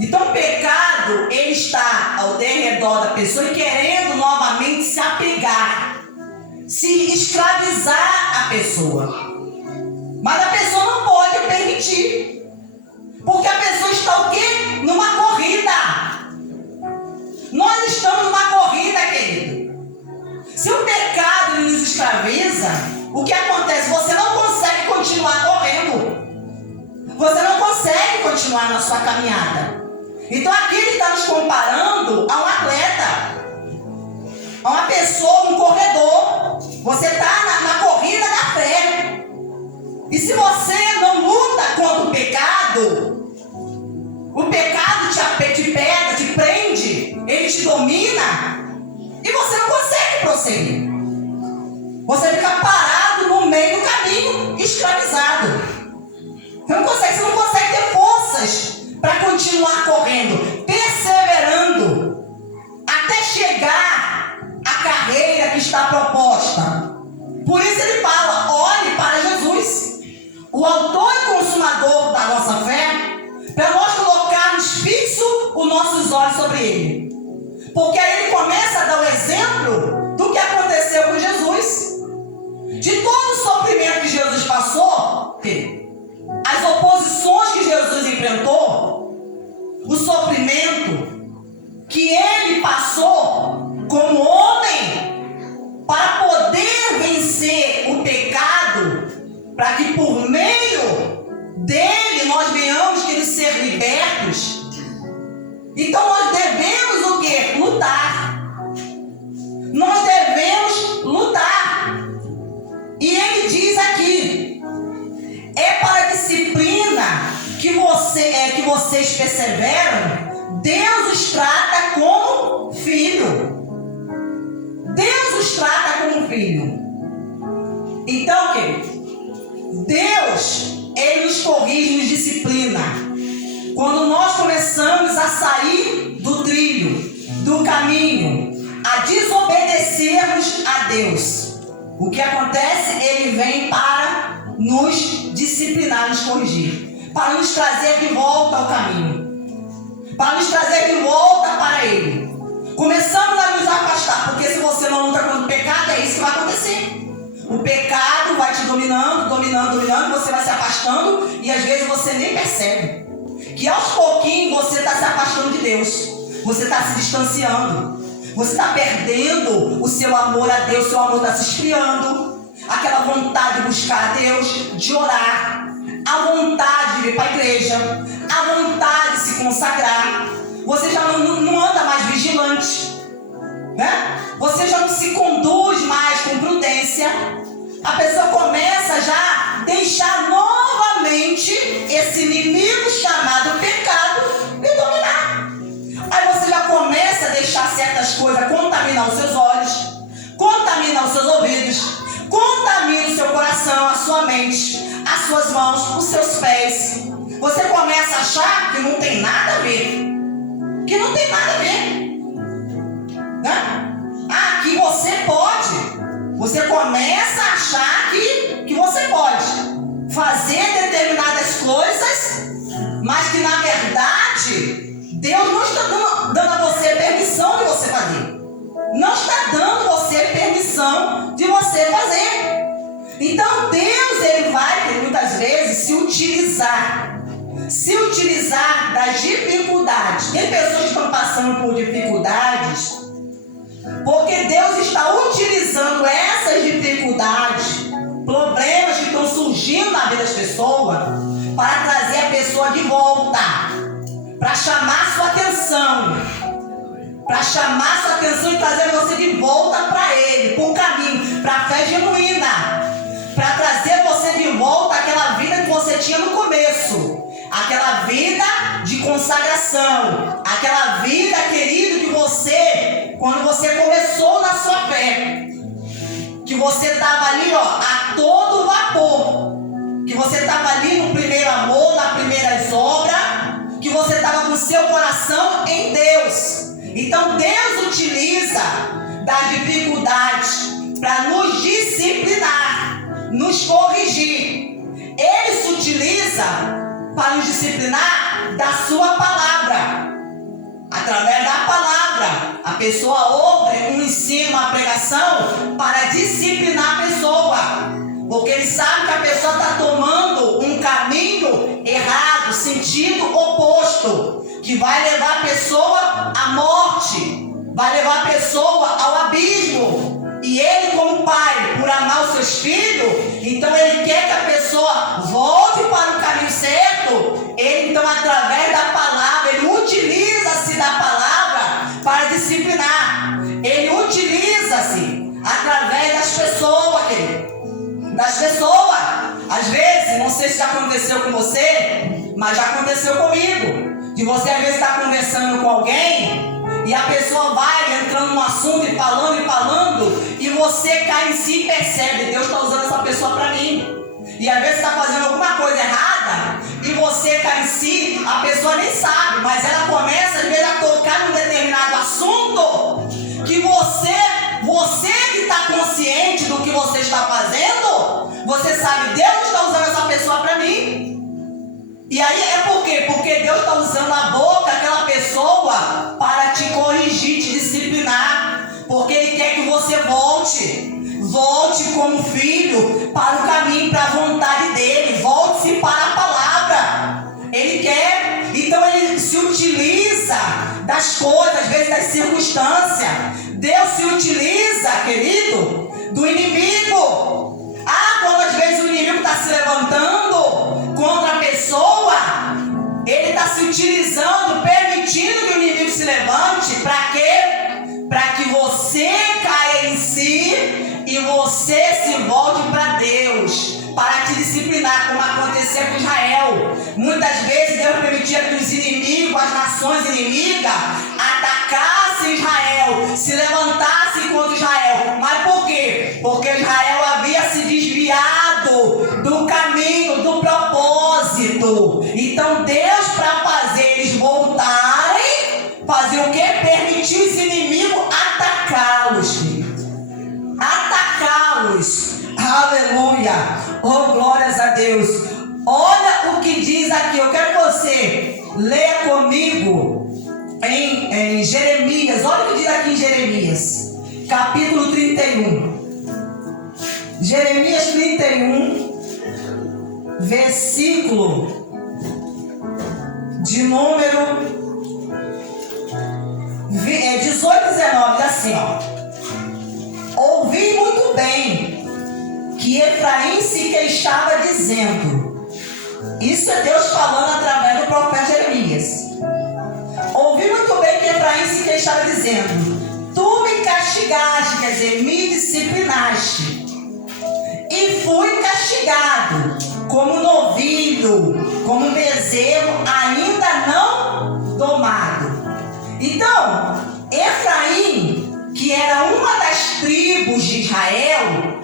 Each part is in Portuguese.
Então o pecado, ele está ao derredor da pessoa e querendo novamente se apegar, se escravizar a pessoa. Mas a pessoa não pode permitir, porque a pessoa está o quê? Numa corrida. Nós estamos numa corrida, querido. Se o pecado nos escraviza, o que acontece? Você não consegue continuar correndo. Você não consegue continuar na sua caminhada. Então aqui ele está nos comparando a um atleta, a uma pessoa, um corredor. Você está na corrida da fé. E se você não luta contra o pecado te pega, te prende, ele te domina e você não consegue prosseguir. Você fica parado no meio do caminho, escravizado. Você não consegue ter forças para continuar correndo, perseverando, até chegar à carreira que está proposta. Por isso ele fala, olhe para Jesus, o autor e consumador da nossa fé, para nós colocarmos fixo os nossos olhos sobre ele. Porque aí ele começa a dar o exemplo do que aconteceu com Jesus. De todo o sofrimento que Jesus passou, as oposições que Jesus enfrentou, o sofrimento que ele passou como homem para poder vencer o pecado, para que por meio dele nós venhamos querer ser libertos. Então nós devemos o quê? Lutar. Nós devemos lutar. E ele diz aqui, é para a disciplina que vocês perseveram, Deus os trata como filho. Deus os trata como filho. Então, querido, Deus, ele nos corrige, nos disciplina. Quando nós começamos a sair do trilho, do caminho, a desobedecermos a Deus, o que acontece? Ele vem para nos disciplinar, nos corrigir, para nos trazer de volta ao caminho, para nos trazer de volta para Ele. Começamos a nos afastar, porque se você não luta contra o pecado, é isso que vai acontecer. O pecado vai te dominando, você vai se afastando e às vezes você nem percebe que aos pouquinhos você está se afastando de Deus, você está se distanciando, você está perdendo o seu amor a Deus, seu amor está se esfriando, aquela vontade de buscar a Deus, de orar, a vontade de vir para a igreja, a vontade de se consagrar. Você já não anda mais vigilante, né? Você já não se conduz mais com prudência. A pessoa começa já a deixar novamente esse inimigo chamado pecado lhe dominar. Aí você já começa a deixar certas coisas contaminar os seus olhos, contaminar os seus ouvidos, contamina o seu coração, a sua mente, as suas mãos, os seus pés. Você começa a achar que não tem nada a ver. Que não tem nada a ver, né? Que você pode. Você começa a achar que você pode fazer determinadas coisas, mas que na verdade Deus não está dando a você permissão de você fazer. Não está dando a você permissão de você fazer. Então Deus, ele vai muitas vezes se utilizar das dificuldades. Tem pessoas que estão passando por dificuldades porque Deus está utilizando essas dificuldades, problemas que estão surgindo na vida das pessoas, para trazer a pessoa de volta, para chamar sua atenção, e trazer você de volta para Ele, para o caminho, para a fé genuína, para trazer você de volta àquela vida que você tinha no começo. Aquela vida de consagração, aquela vida, querido, que você, quando você começou na sua fé, que você estava ali, a todo vapor, que você estava ali no primeiro amor, nas primeiras obras, que você estava com o seu coração em Deus. Então Deus utiliza das dificuldades para nos disciplinar, nos corrigir. Ele se utiliza para nos disciplinar da sua palavra. pessoa ouve um ensino, uma pregação para disciplinar a pessoa. Porque ele sabe que a pessoa está tomando um caminho errado, sentido oposto, que vai levar a pessoa à morte, vai levar a pessoa ao abismo. E ele, como pai, por amar os seus filhos, então ele quer que a pessoa volte para o caminho certo. Ele, então, através da palavra, ele utiliza-se da palavra para disciplinar. Ele utiliza-se através das pessoas, querido. Das pessoas. Às vezes, não sei se já aconteceu com você, mas já aconteceu comigo. De você, às vezes, estar conversando com alguém e a pessoa vai entrando no assunto e falando, e você cai em si e percebe: Deus está usando essa pessoa para mim. E às vezes está fazendo alguma coisa errada e você cai em si, a pessoa nem sabe, mas ela começa às vezes a tocar num determinado assunto que você que está consciente do que você está fazendo, você sabe: Deus está usando essa pessoa para mim. E aí é por quê? Porque Deus está usando a boca daquela pessoa para te corrigir, te disciplinar. Porque Ele quer que você volte como filho para o caminho, para a vontade dEle. Volte-se para a palavra. Ele quer, então Ele se utiliza das coisas, às vezes das circunstâncias. Deus se utiliza, querido, do inimigo. Quando às vezes o inimigo está se levantando contra a pessoa, ele está se utilizando, permitindo que o inimigo se levante. Para quê? Para que você caia em si e você se volte para Deus, para te disciplinar, como acontecia com Israel. Muitas vezes Deus permitia que os inimigos, as nações inimigas, atacassem Israel, se levantassem contra Israel. Mas por quê? Porque Israel havia se desviado do caminho, do propósito. Então Deus, para fazer eles voltarem, fazer o quê? Permitir os inimigos atacá-los. Atacá-los. Aleluia. Oh, glórias a Deus. Olha o que diz aqui. Eu quero que você leia comigo em Jeremias. Olha o que diz aqui em Jeremias, capítulo 31. Jeremias 31, versículo de número 18 e 19, assim, ouvi muito bem que Efraim se queixava dizendo, isso é Deus falando através do profeta Jeremias. Ouvi muito bem que Efraim se queixava dizendo, tu me castigaste, quer dizer, me disciplinaste, e fui castigado como novilho, como bezerro ainda não domado. Então, Efraim, que era uma das tribos de Israel,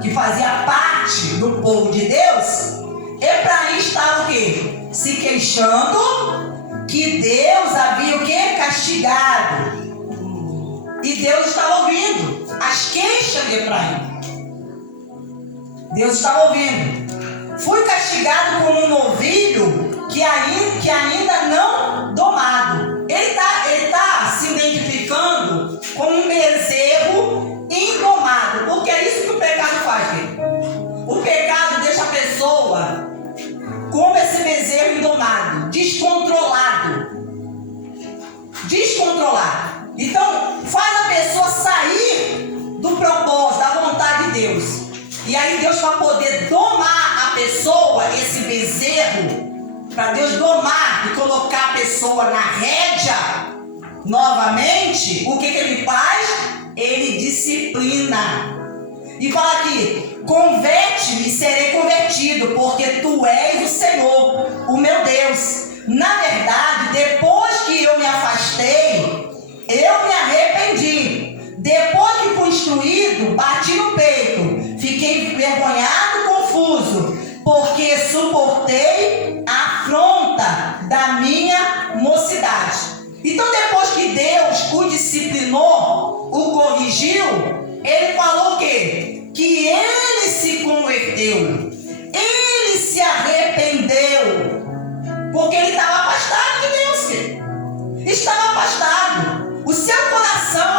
que fazia parte do povo de Deus, Efraim estava o quê? Se queixando que Deus havia o quê? Castigado. E Deus estava ouvindo as queixas de Efraim. Deus estava ouvindo. Fui castigado como um novilho que ainda não domado. Ele tá se identificando como um bezerro indomado. Porque é isso que o pecado faz, querido. O pecado deixa a pessoa como esse bezerro indomado, descontrolado. Então, faz a pessoa sair do propósito, da vontade de Deus. E aí Deus, para poder domar a pessoa, esse bezerro, para Deus domar e colocar a pessoa na rédea novamente, o que ele faz? Ele disciplina. E fala aqui, converte-me e serei convertido, porque tu és o Senhor, o meu Deus. Na verdade, depois que eu me afastei, eu me arrependi. Depois que fui instruído, bati no peito, fiquei envergonhado, confuso, porque suportei a afronta da minha mocidade. Então, depois que Deus o disciplinou, o corrigiu, ele falou o quê? Que ele se converteu, ele se arrependeu, porque ele estava afastado de Deus, filho. Estava afastado. O seu coração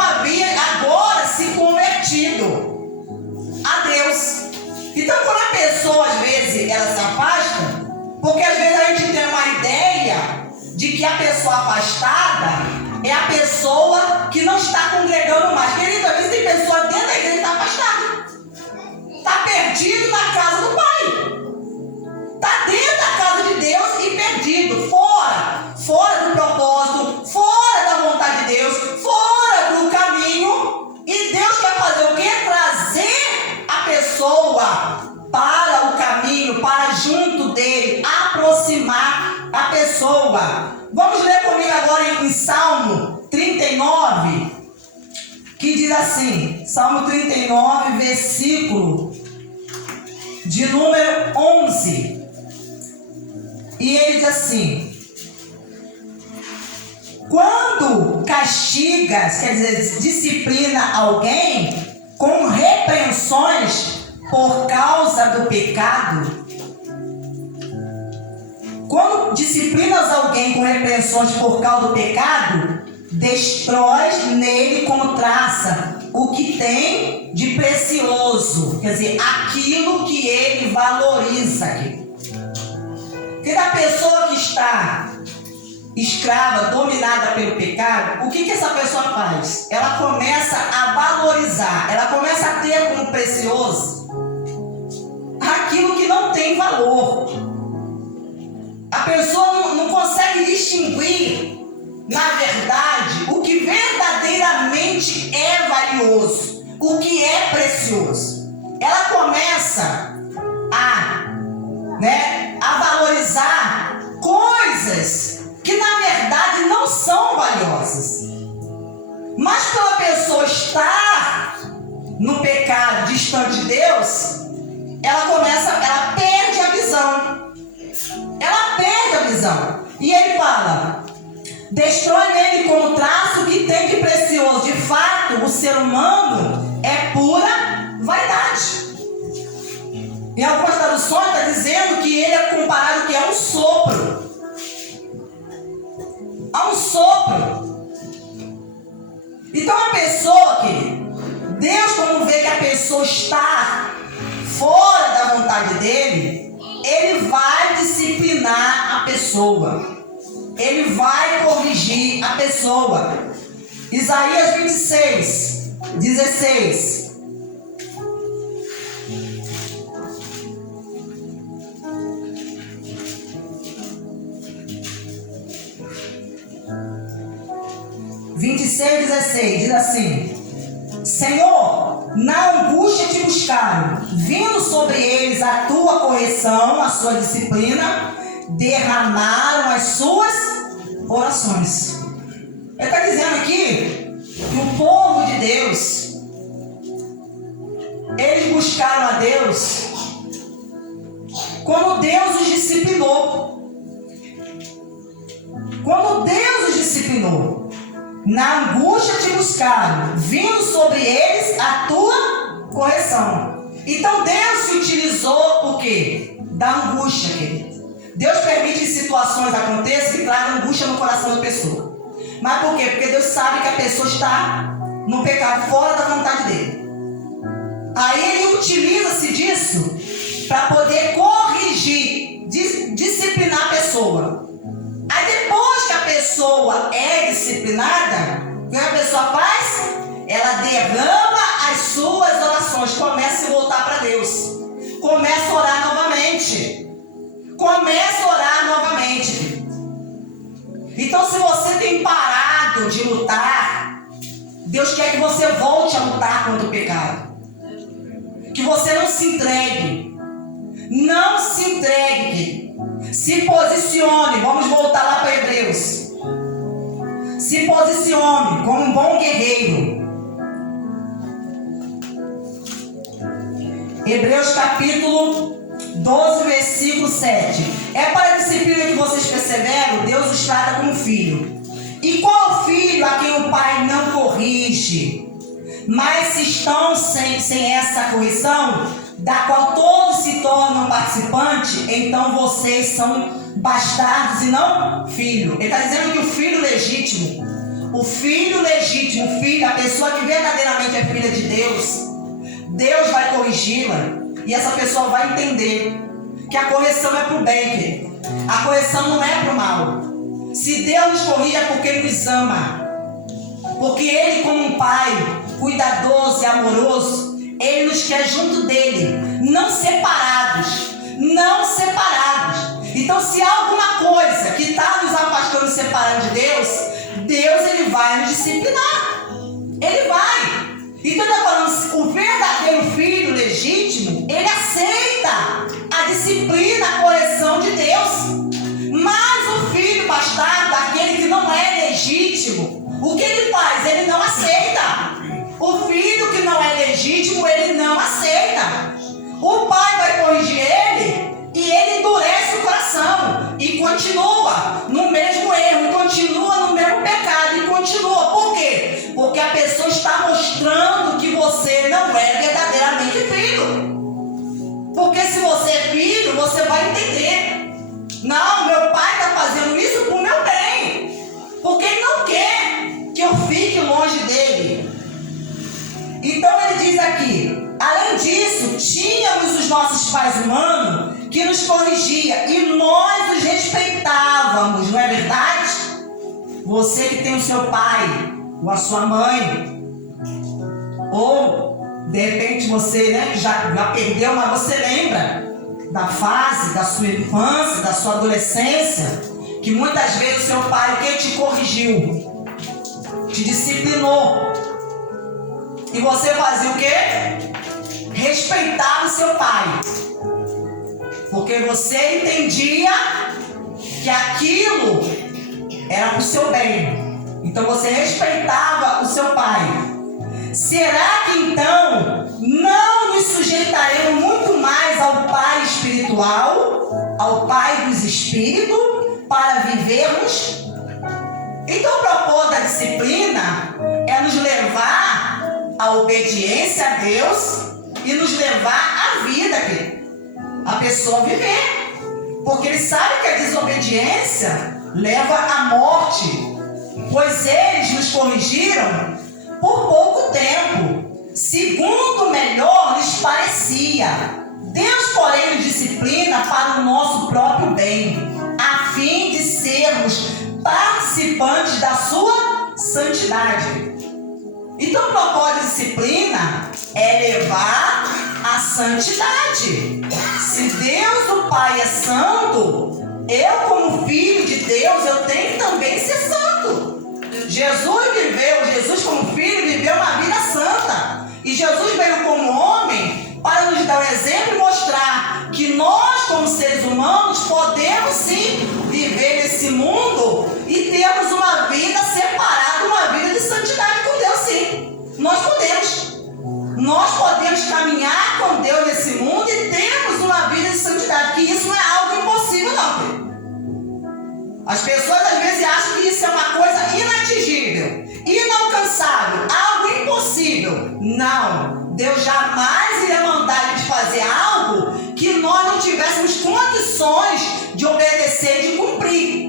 de que a pessoa afastada é a pessoa que não está congregando mais. Querido, às vezes tem pessoa dentro da igreja que está afastada. Está perdido na casa do Pai. Está dentro da casa de Deus e perdido. Fora do propósito, fora da vontade de Deus, fora do caminho. E Deus quer fazer o quê? Trazer a pessoa para o caminho, para junto dele, aproximar a pessoa. Vamos ler comigo agora em Salmo 39, que diz assim, Salmo 39, versículo de número 11. E ele diz assim: quando castigas, quer dizer, disciplina alguém com repreensões por causa do pecado, quando disciplinas alguém com repreensões por causa do pecado, destróis nele como traça o que tem de precioso, quer dizer, aquilo que ele valoriza. Porque da pessoa que está escrava, dominada pelo pecado, o que essa pessoa faz? Ela começa a valorizar, ela começa a ter como precioso aquilo que não tem valor. A pessoa não consegue distinguir, na verdade, o que verdadeiramente é valioso, o que é precioso. Ela começa a valorizar coisas que na verdade não são valiosas. Mas pela pessoa estar no pecado, distante de Deus, ela perde a visão. Ela perde a visão. E ele fala: destrói nele como traço o que tem de precioso. De fato, o ser humano é pura vaidade. Em algumas traduções está dizendo que ele é comparado que é um sopro. A um sopro. Então a pessoa, querido, Deus, quando vê que a pessoa está fora da vontade dele, ele vai disciplinar a pessoa. Ele vai corrigir a pessoa. Isaías 26, 16. Diz assim: Senhor, na angústia te buscaram, vindo sobre eles a tua correção, a sua disciplina, derramaram as suas orações. Ele está dizendo aqui que o povo de Deus, eles buscaram a Deus quando Deus os disciplinou. Quando Deus os disciplinou, na angústia te buscaram, vindo sobre eles a tua correção. Então Deus se utilizou o quê? Da angústia, querido. Deus permite que situações aconteçam e tragam angústia no coração da pessoa. Mas por quê? Porque Deus sabe que a pessoa está no pecado, fora da vontade dele. Aí ele utiliza-se disso para poder corrigir, disciplinar a pessoa. Aí depois que a pessoa é disciplinada, o que a pessoa faz? Ela derrama as suas orações, começa a voltar para Deus, começa a orar novamente. Então, se você tem parado de lutar, Deus quer que você volte a lutar contra o pecado. Que você não se entregue. Não se entregue. Se posicione. Vamos voltar lá para Hebreus. Se posicione como um bom guerreiro. Hebreus capítulo 12, versículo 7. É para a disciplina que vocês perseveram, Deus os trata como filho. E qual filho a quem o pai não corrige? Mas se estão sem essa correção, da qual todos se tornam participantes, então vocês são bastardos e não filho. Ele está dizendo que o filho legítimo, a pessoa que verdadeiramente é filha de Deus, Deus vai corrigi-la e essa pessoa vai entender que a correção é para o bem, querido. A correção não é para o mal. Se Deus nos corrige é porque Ele nos ama. Porque Ele, como um pai cuidadoso e amoroso, Ele nos quer junto dEle, não separados. Não separados. Então, se há alguma coisa que está nos afastando, separando de Deus, Ele vai nos disciplinar. Ele vai. Então, está falando, o verdadeiro filho legítimo, ele aceita a disciplina, a correção de Deus. Mas o filho bastardo, aquele que não é legítimo, o que ele faz? Ele não aceita. O filho que não é legítimo, ele não aceita. O pai vai corrigir ele e ele endurece o coração e continua no mesmo erro, continua no mesmo pecado e continua. Por quê? Porque a pessoa está mostrando que você não é verdadeiramente filho. Porque se você é filho, você vai entender. Não, meu pai está fazendo isso por meu bem. Porque ele não quer que eu fique longe dele. Então ele diz aqui, além disso, tínhamos os nossos pais humanos que nos corrigia e nós os respeitávamos, não é verdade? Você que tem o seu pai ou a sua mãe, ou de repente você, que já perdeu, mas você lembra da fase da sua infância, da sua adolescência, que muitas vezes o seu pai, quem te corrigiu, te disciplinou, e você fazia o quê? Respeitava o seu pai. Porque você entendia que aquilo era para o seu bem. Então você respeitava o seu pai. Será que então não nos sujeitaremos muito mais ao Pai espiritual, ao Pai dos Espíritos, para vivermos? Então o propósito da disciplina é nos levar à obediência a Deus e nos levar à vida, a pessoa viver. Porque ele sabe que a desobediência leva à morte. Pois eles nos corrigiram por pouco tempo, segundo melhor lhes parecia. Deus, porém, nos disciplina para o nosso próprio bem, a fim de sermos participantes da sua santidade. Então, o propósito da disciplina é levar a santidade. Se Deus, o Pai, é santo, eu, como filho de Deus, eu tenho que também ser santo. Jesus como filho, viveu uma vida santa. E Jesus veio como homem para nos dar um exemplo e mostrar que nós, como seres humanos, podemos sim viver nesse mundo e termos uma vida separada, uma vida de santidade com Deus, sim. Nós podemos. Nós podemos caminhar com Deus nesse mundo e termos uma vida de santidade, que isso não é algo impossível, não, filho. As pessoas às vezes acham que isso é uma coisa inatingível, inalcançável, algo impossível. Não, Deus jamais iria mandar a gente fazer algo que nós não tivéssemos condições de obedecer e de cumprir.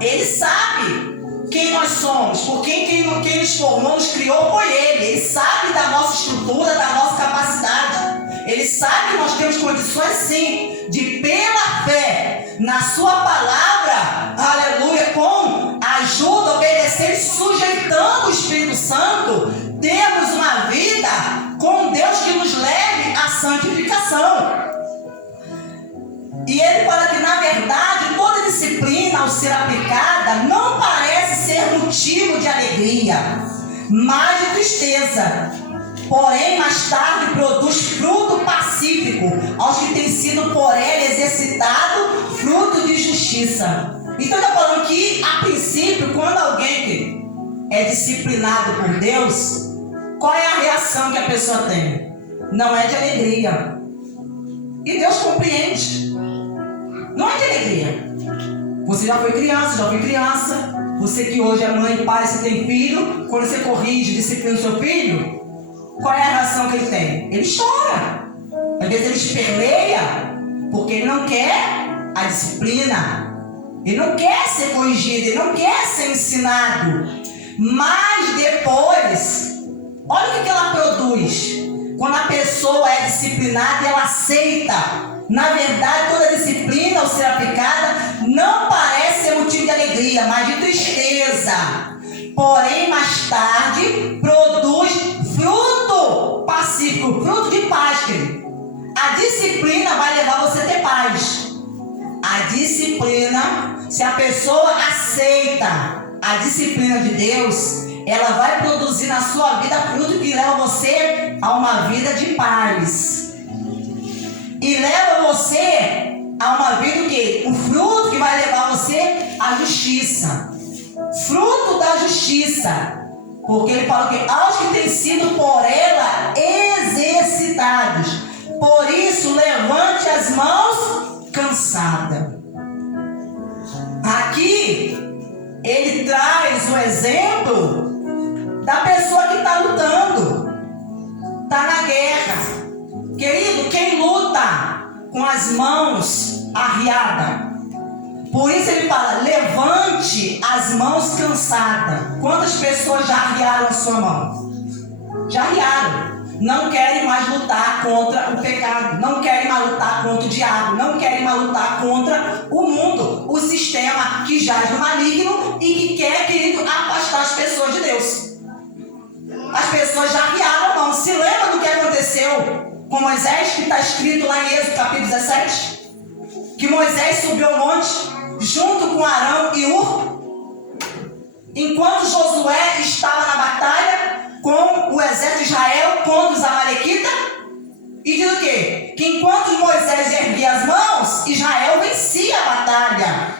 Ele sabe quem nós somos, porque quem nos formou, nos criou foi Ele. Ele sabe da nossa estrutura, da nossa capacidade. Ele sabe que nós temos condições sim, de pela fé, na sua palavra, aleluia, com ajuda, obedecer e sujeitando o Espírito Santo, termos uma vida com Deus que nos leve à santificação. E ele fala que, na verdade, toda disciplina, ao ser aplicada, não parece ser motivo de alegria, mas de tristeza. Porém, mais tarde, produz fruto pacífico aos que têm sido por ela exercitado fruto de justiça. Então, está falando que, a princípio, quando alguém é disciplinado por Deus, qual é a reação que a pessoa tem? Não é de alegria. E Deus compreende. Não é de alegria. Você já foi criança. Você que hoje é mãe, pai, você tem filho. Quando você corrige, disciplina o seu filho, qual é a reação que ele tem? Ele chora. Às vezes ele esperneia, porque ele não quer a disciplina. Ele não quer ser corrigido, ele não quer ser ensinado. Mas depois, olha o que ela produz. Quando a pessoa é disciplinada e ela aceita. Na verdade, toda disciplina, ao ser aplicada, não parece ser motivo de alegria, mas de tristeza. Porém, mais tarde, produz fruto pacífico, fruto de paz, querido. A disciplina vai levar você a ter paz. A disciplina, se a pessoa aceita a disciplina de Deus, ela vai produzir na sua vida fruto que leva você a uma vida de paz. E leva você a uma vida o quê? O fruto que vai levar você à justiça. Fruto da justiça. Porque ele fala que aos que têm sido por ela exercitados. Por isso, levante as mãos cansada. Aqui, ele traz o exemplo da pessoa que está lutando. Está na guerra. Querido, quem luta com as mãos arriadas? Por isso ele fala, levante as mãos cansadas. Quantas pessoas já arriaram a sua mão? Já arriaram. Não querem mais lutar contra o pecado. Não querem mais lutar contra o diabo. Não querem mais lutar contra o mundo. O sistema que jaz no maligno e que quer, querido, afastar as pessoas de Deus. As pessoas já arriaram a mão. Se lembra do que aconteceu com Moisés, que está escrito lá em Êxodo capítulo 17? Que Moisés subiu ao monte junto com Arão e Hur, enquanto Josué estava na batalha com o exército de Israel contra os amalequitas, e diz o quê? Que enquanto Moisés erguia as mãos, Israel vencia a batalha.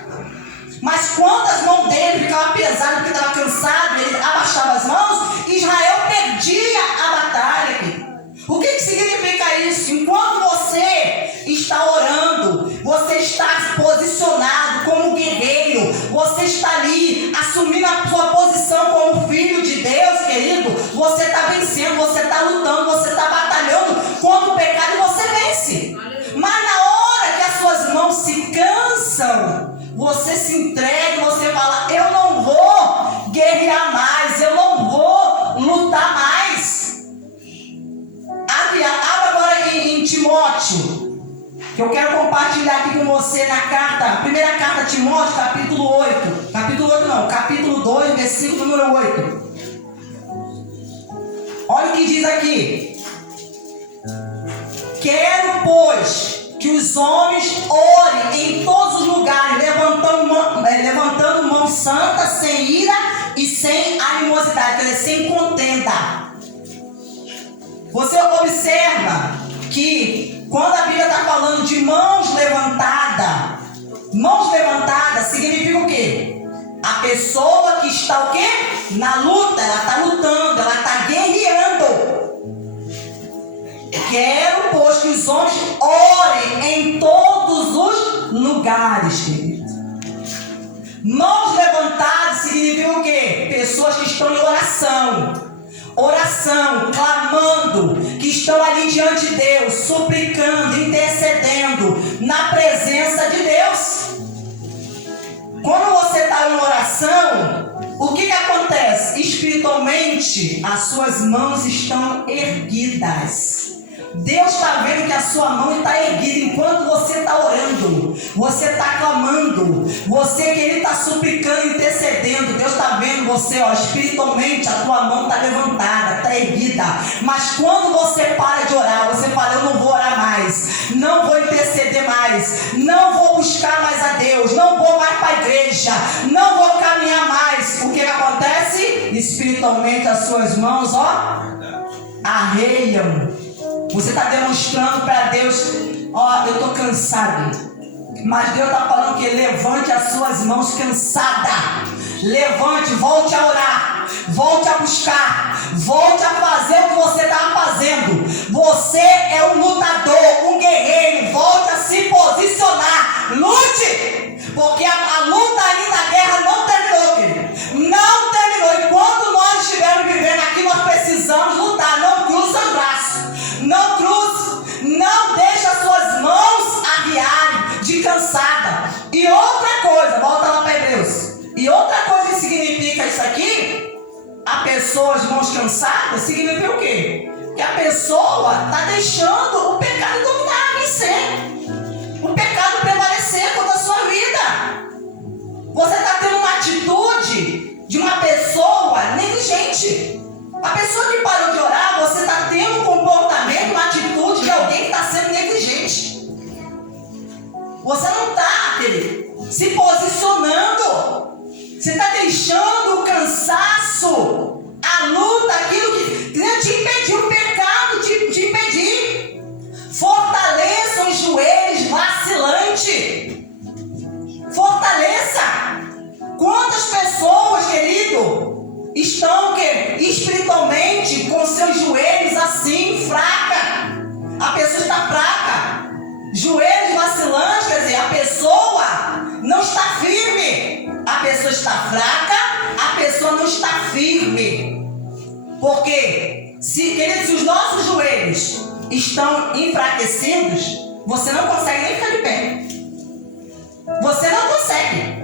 Mas quando as mãos dele ficavam pesadas, porque estava cansado, ele abaixava as mãos, Israel perdia a batalha. O que significa isso? Enquanto você está orando, você está posicionado como guerreiro, você está ali assumindo a sua posição como filho de Deus, querido, você está vencendo, você está lutando, você está batalhando contra o pecado e você vence. Mas na hora que as suas mãos se cansam, você se entrega e você fala, eu não vou guerrear mais, eu não vou lutar mais. Abra agora em Timóteo, que eu quero compartilhar aqui com você na carta, primeira carta a Timóteo, capítulo 8. Capítulo 2, versículo número 8. Olha o que diz aqui. Quero, pois, que os homens orem em todos os lugares, levantando mão santa, sem ira e sem animosidade, quer dizer, sem contenda. Você observa que quando a Bíblia está falando de mãos levantadas significa o quê? A pessoa que está o quê? Na luta, ela está lutando, ela está guerreando. Quero, pois, que os homens orem em todos os lugares, querido. Mãos levantadas significa o quê? Pessoas que estão em oração, clamando, que estão ali diante de Deus, suplicando, intercedendo na presença de Deus. Quando você está em oração, o que acontece? Espiritualmente, as suas mãos estão erguidas. Deus está vendo que a sua mão está erguida enquanto você está orando, você está clamando, você que ele está suplicando, intercedendo. Deus está vendo você, espiritualmente a tua mão está levantada, está erguida. Mas quando você para de orar, você fala, eu não vou orar mais, não vou interceder mais, não vou buscar mais a Deus, não vou mais para a igreja, não vou caminhar mais. O que acontece? Espiritualmente as suas mãos, arreiam. Você está demonstrando para Deus, eu estou cansado. Mas Deus está falando que levante as suas mãos cansadas. Levante, volte a orar, volte a buscar, volte a fazer o que você estava fazendo. Você é um lutador, um guerreiro. Volte a se posicionar. Lute, porque a luta ainda, a guerra não terminou, querido. Não terminou. Enquanto nós estivermos vivendo aqui, nós precisamos lutar. Não cruza os braços. Não cruze, não deixe as suas mãos arriarem de cansada. E outra coisa, volta lá para Hebreus. E outra coisa que significa isso aqui, a pessoa de mãos cansadas, significa o quê? Que a pessoa está deixando o pecado dominar, vencer. O pecado prevalecer contra a sua vida. deixando o cansaço, a luta, aquilo que te impedir, o pecado te impedir. Fortaleça os joelhos vacilantes. Fortaleça. Quantas pessoas, querido, estão espiritualmente com seus joelhos assim, fraca? A pessoa está fraca. Joelhos vacilantes, quer dizer, a pessoa não está firme. A pessoa está fraca, a pessoa não está firme. Porque, querido, se os nossos joelhos estão enfraquecidos, você não consegue nem ficar de pé. Você não consegue.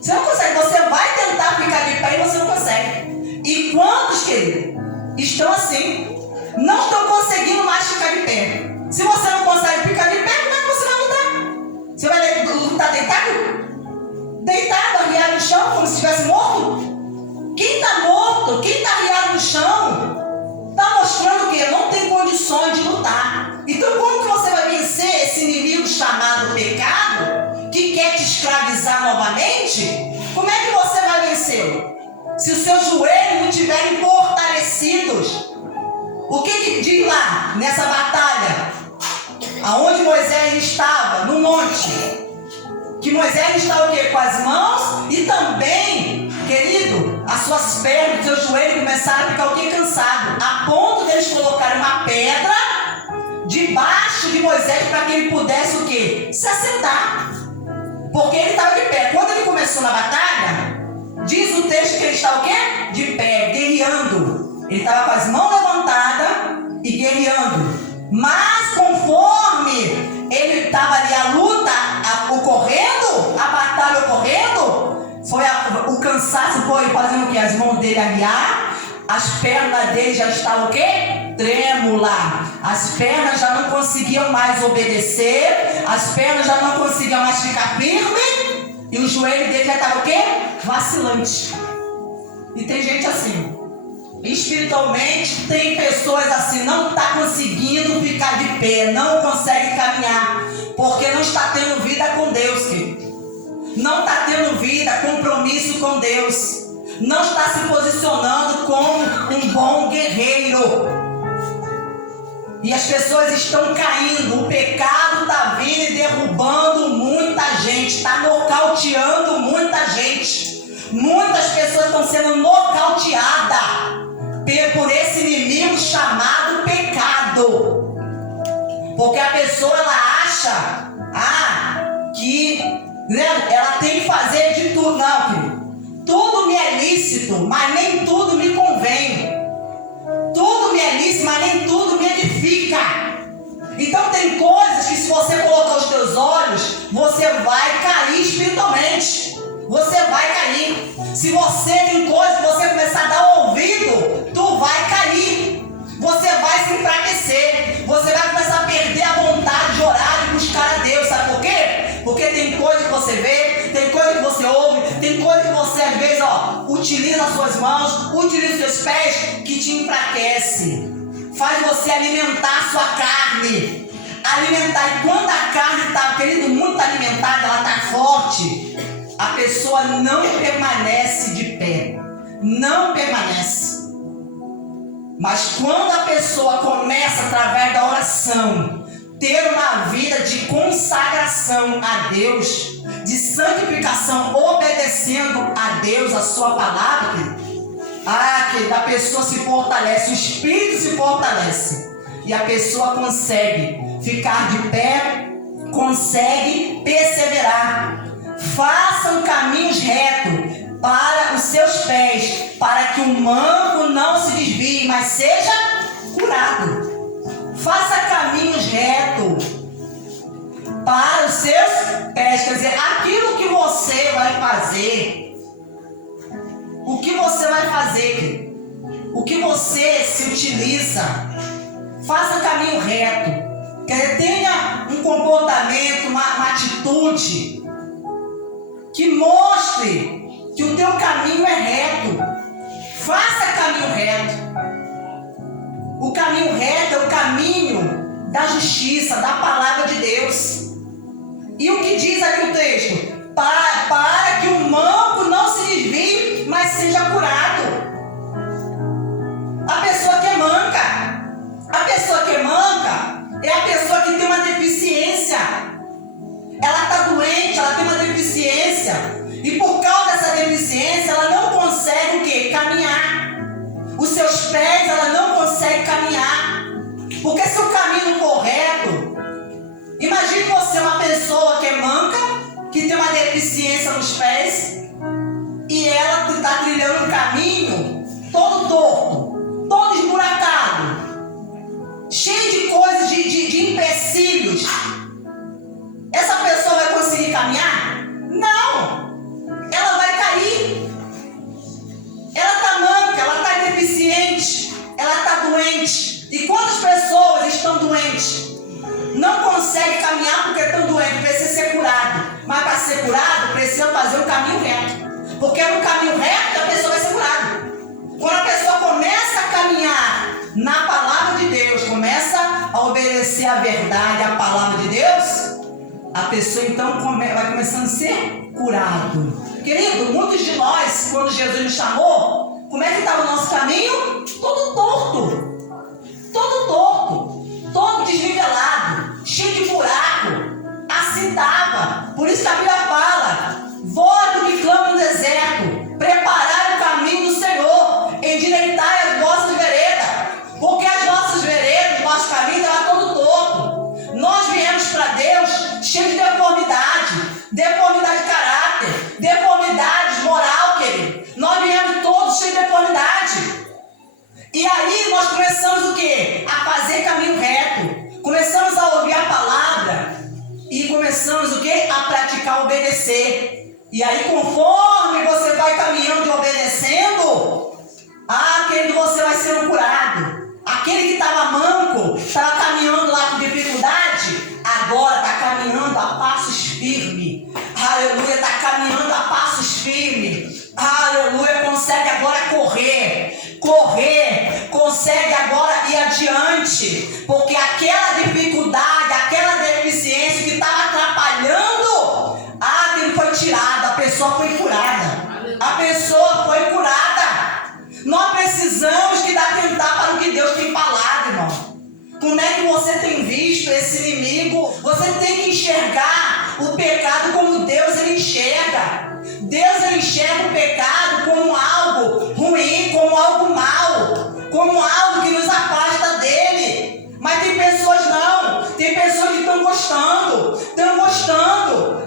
Você não consegue. Você vai tentar ficar de pé e você não consegue. E quantos, querido, estão assim, não estão conseguindo mais ficar de pé? Se você não consegue ficar de pé, como é que você vai lutar? Você vai lutar deitado? Deitado, arriado no chão, como se estivesse morto? Quem está morto, quem está arriado no chão, está mostrando que não tem condições de lutar. Então, como que você vai vencer esse inimigo chamado pecado, que quer te escravizar novamente? Como é que você vai vencê-lo? Se os seus joelhos não estiverem fortalecidos. O que diz lá nessa batalha? Aonde Moisés estava? No monte. Que Moisés estava o quê? Com as mãos e também, querido, as suas pernas, os seus joelhos começaram a ficar o quê? Cansados. A ponto deles colocarem uma pedra debaixo de Moisés para que ele pudesse o quê? Se assentar. Porque ele estava de pé. Quando ele começou na batalha, diz o texto que ele estava o quê? De pé, guerreando. Ele estava com as mãos levantadas e guerreando. Mas conforme ele estava ali a luta ocorrendo, a batalha ocorrendo, foi o cansaço foi fazendo o quê? As mãos dele arriar, as pernas dele já estavam o quê? Trêmula. As pernas já não conseguiam mais obedecer, as pernas já não conseguiam mais ficar firmes e o joelho dele já estava o quê? Vacilante. E tem gente assim. Espiritualmente tem pessoas assim, não está conseguindo ficar de pé, não consegue caminhar, porque não está tendo vida com Deus, querido. Não está tendo vida, compromisso com Deus. Não está se posicionando como um bom guerreiro. E as pessoas estão caindo, o pecado está vindo e derrubando muita gente, está nocauteando muita gente. Muitas pessoas estão sendo nocauteadas por esse inimigo chamado pecado. Porque a pessoa ela acha que ela tem que fazer de tudo. Não, querido. Tudo me é lícito, mas nem tudo me convém. Tudo me é lícito, mas nem tudo me edifica. Então tem coisas que se você colocar os teus olhos, você vai cair espiritualmente. Você vai cair. Se você tem coisa que você começar a dar ouvido, tu vai cair. Você vai se enfraquecer. Você vai começar a perder a vontade de orar e buscar a Deus. Sabe por quê? Porque tem coisa que você vê, tem coisa que você ouve, tem coisa que você às vezes utiliza as suas mãos, utiliza os seus pés, que te enfraquece. Faz você alimentar a sua carne. Alimentar. E quando a carne está, querido, muito alimentada, ela está forte, a pessoa não permanece de pé. Não permanece. Mas quando a pessoa começa, através da oração, ter uma vida de consagração a Deus, de santificação, obedecendo a Deus, a sua palavra, que a pessoa se fortalece, o espírito se fortalece. E a pessoa consegue ficar de pé, consegue perseverar. Façam caminhos retos para os seus pés, para que o manco não se desvie, mas seja curado. Faça caminhos retos para os seus pés, quer dizer, aquilo que você vai fazer, o que você vai fazer, o que você se utiliza, faça caminho reto, quer dizer, tenha um comportamento, uma atitude que mostre que o teu caminho é reto. Faça caminho reto. O caminho reto é o caminho da justiça, da palavra de Deus. E o que diz aqui o texto? para que o manco não se desvie, mas seja curado. A pessoa que é manca é a pessoa que tem uma deficiência. Ela está doente, ela tem uma deficiência. E por causa dessa deficiência, ela não consegue o quê? Caminhar. Os seus pés, ela não consegue caminhar. Porque se o caminho correto... Imagine você uma pessoa que é manca, que tem uma deficiência nos pés, e ela está trilhando um caminho todo torto, todo esburacado, cheio de coisas, de empecilhos. Essa pessoa vai conseguir caminhar? Não! Ela vai cair. Ela está manca, ela está deficiente, ela está doente. E quantas pessoas estão doentes? Não conseguem caminhar porque estão doentes, precisa ser curado. Mas para ser curado, precisa fazer o caminho reto. Porque é no caminho reto que a pessoa vai ser curada. Quando a pessoa começa a caminhar na palavra de Deus, começa a obedecer a verdade, a palavra de Deus, a pessoa então vai começando a ser curado. Querido, muitos de nós, quando Jesus nos chamou, como é que estava o nosso caminho? Todo torto. Todo desnivelado, cheio de buraco. Assim estava. Por isso que a Bíblia fala: voz do que clama no deserto, preparai o caminho do Senhor, endireitai as vossas veredas. Porque as nossas veredas, o nosso caminho era todo torto. Nós viemos para Deus cheio de deformidade de caráter, deformidade moral, querido. Nós viemos todos cheios de deformidade. E aí nós começamos o quê? A fazer caminho reto. Começamos a ouvir a palavra e começamos o quê? A praticar, obedecer. E aí conforme você vai caminhando e obedecendo, querido, você vai sendo curado. Aquele que estava manco, estava caminhando lá com dificuldade, agora está caminhando a passos firmes. Aleluia, está caminhando a passos firmes. Aleluia, consegue agora correr, consegue agora ir adiante, porque aquela dificuldade, aquela deficiência que estava atrapalhando, aquilo foi tirado, a pessoa foi curada. Nós precisamos que atentar para o que Deus tem falado, irmão. Como é que você tem visto esse inimigo? Você tem que enxergar o pecado como Deus ele enxerga. Deus ele enxerga o pecado como algo ruim, como algo mau, como algo que nos afasta dele. Mas tem pessoas não, tem pessoas que estão gostando,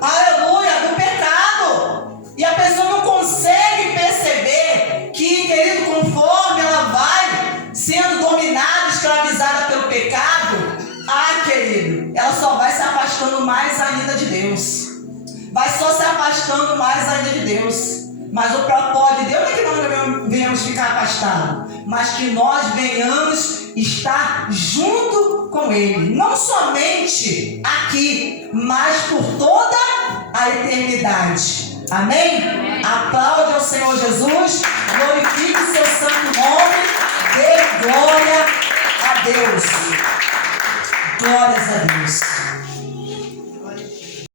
aleluia, do pecado. E a pessoa não consegue perceber que, querido, conforme ela vai sendo dominada, escravizada pelo pecado, querido, ela só vai se afastando mais ainda de Deus. Vai só se afastando mais ainda de Deus. Mas o propósito de Deus não é que nós venhamos ficar afastados, mas que nós venhamos estar junto com Ele. Não somente aqui, mas por toda a eternidade. Amém? Aplaude ao Senhor Jesus, glorifique o seu santo nome, dê glória a Deus. Glórias a Deus.